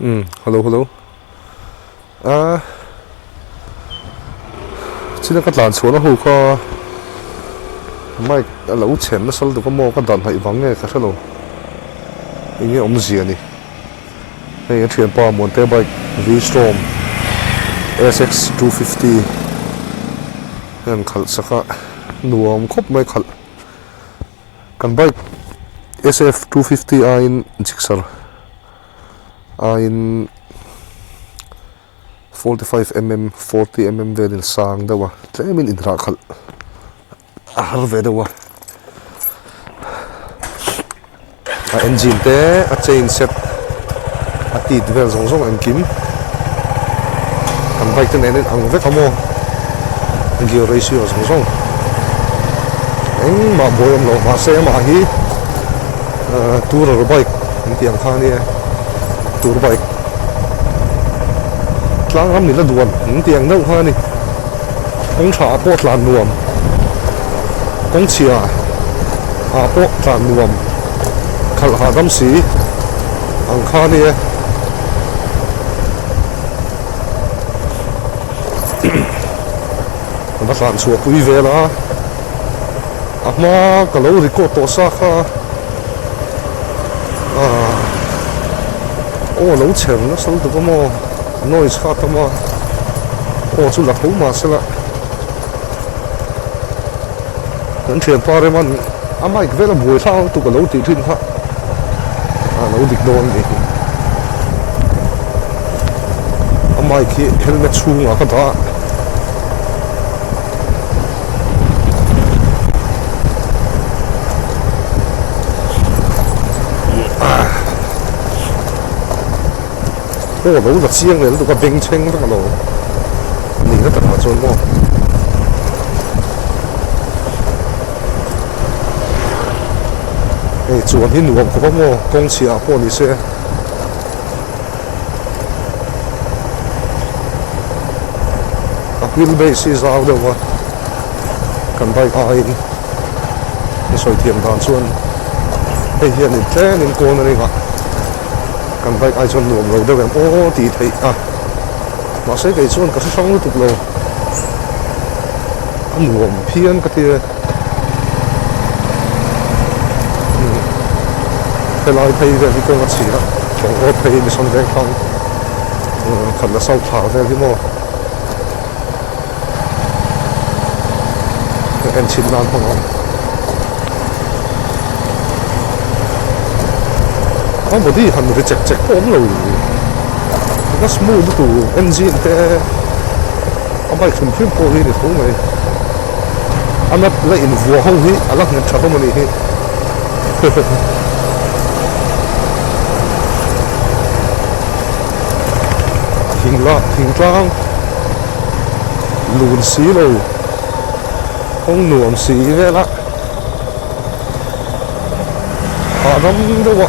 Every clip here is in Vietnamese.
Hello, hello. À, chỉ là cái làn số nó hụt có mai lâu chén nó sẵn được có mua cái đàn hay vắng nghe cái lâu. Ý nghĩa ông gì này. Đây cái chuyện bao một tay bike V-Strom SX250. Nên khẩn sắc nuông khóc mấy khẩn. Căn bike SF250 ain jixar. Ain 45mm 40mm velin sang dawa tlemin idra khal har ve dawa a engine te a chain set a tit vel zong zong an kim kan bike te nen ang ve kamo gear ratio zong zong eng ma boyam lo ma se ma hi tour bike tiang khani tour bike lang ram ni la duan tiang no ha ni kong cha po tlan nuam kong chia a po tlan nuam khal ha dam si ang kha ni ba tlan su pui ve la a ma ka lo record to sa kha o lo chen na sal tu mo noise khá tama ô chú lạc hú mà sẽ là vẫn thiền pa rồi man mai cái là buổi sau tụi cái lâu tỷ thuyền khác lâu địch đồn đi mai cái helmet chung à cái đó ô lâu là chiang này tụi cái beng cheng đó lâu nhìn nó thật là trơn quá chuan hi nuam ko mo kong chia po ni se a wheelbase is out of kan bike ai ni soi thiam dan chuan hian in tlen in ko na ni ga kan bike ai chuan nuam lo deuh em ti thei mà sẽ cái chuan ka sang tu lo nuam phian ka tia cái lai thei ve ko nga chi la chong ho thei ni son ve khang khan la sau thả ve ki mo en chin nan hong ông body han ri check check om lo nó smooth tu engine te ông bay khum phim po ni thong mai anh lại in vua hong hi ala ngan tha mo ni hi hình trang lùn xí rồi không nuông xí về lá họ đâm đâu ạ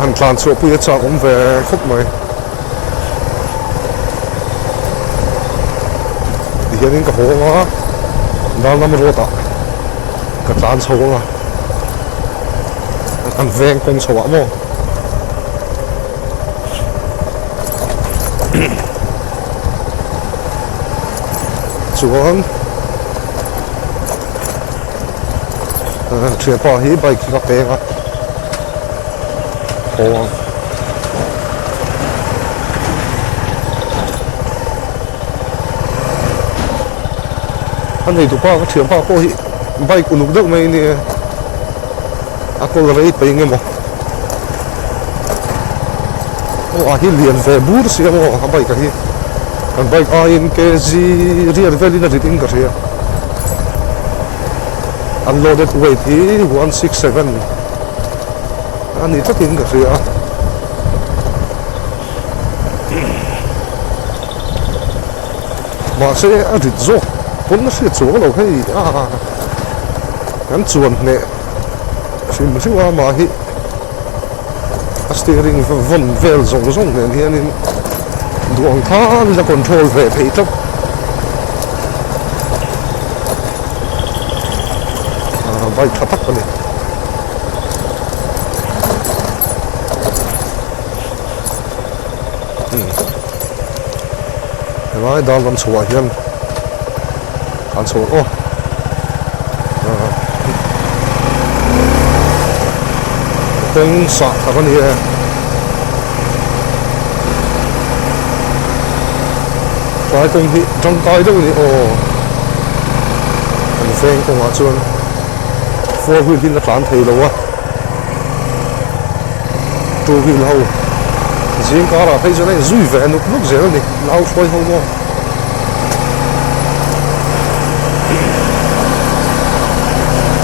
hình trang chỗ bây giờ cũng về khúc mày thì hiện những cái hồ á đang nằm rồi ta cái trang sâu mà ăn ven con sâu á mo chuan thuyền pa hi bike ka pe nga ho anh này tụi pa cái thuyền pa ko hi bike unuk deuh mai ni a ko rei pe nge mo o a hi lian ve bur si mo a bike hi kan bike ain ke zi rear velin a riting ka ria unloaded weight hi 167 ani takin ka ria mà sẽ rit zo pon na se chu lo hei kan chuan ne sim siwa ma hi steering von vel zong zong ne hianin duang tha la control ve phei tlop bike tha tak ani ngay đào làm chùa hiền ăn chùa ô công sạ thằng con này trái công thị trong cái đâu này ô anh phèn công à chuan four wheel hin là tán thầy đâu á two wheel hậu riêng cả là thấy cho này rủi về nó lúc dễ này lao phơi hậu ngon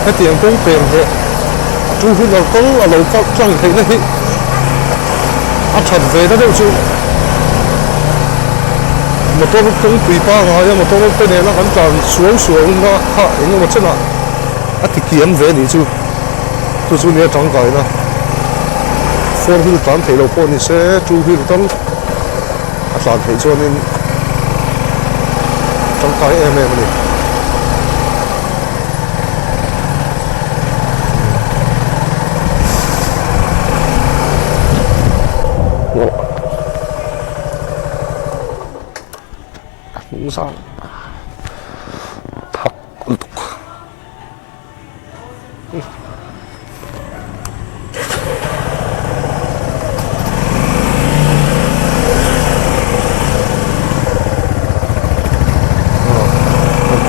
cái tiền công tiền thế two wheel là có là lâu cao trăng thấy này thật về đó đâu chứ mà tôi cũng tùy ba ngày mà tôi cái này nó vẫn còn xuống nó hạ nhưng mà chắc là thì kiếm về đi chứ tôi chú này trong cái đó four wheel tán thấy đâu con thì sẽ two wheel tán tán thấy cho nên trong cái em này cũng sao thật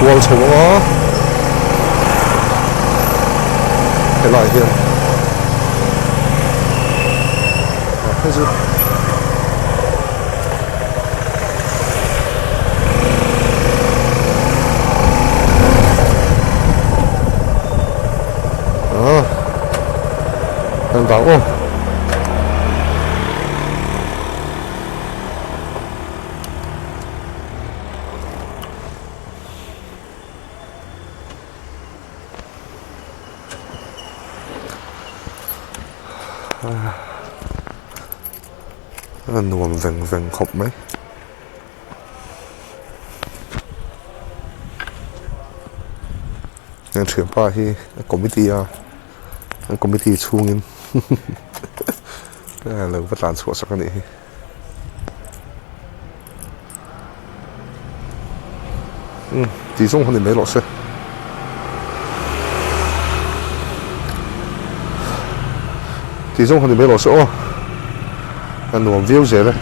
quay số đó cái lại hiện cái gì anh bảo ô nuông veng khóc mấy anh chuyển qua thì committee chung in lâu bắt làm sửa sắc này tỷ重肯定没落实tỷ重肯定没落实哦，那我 view 些嘞。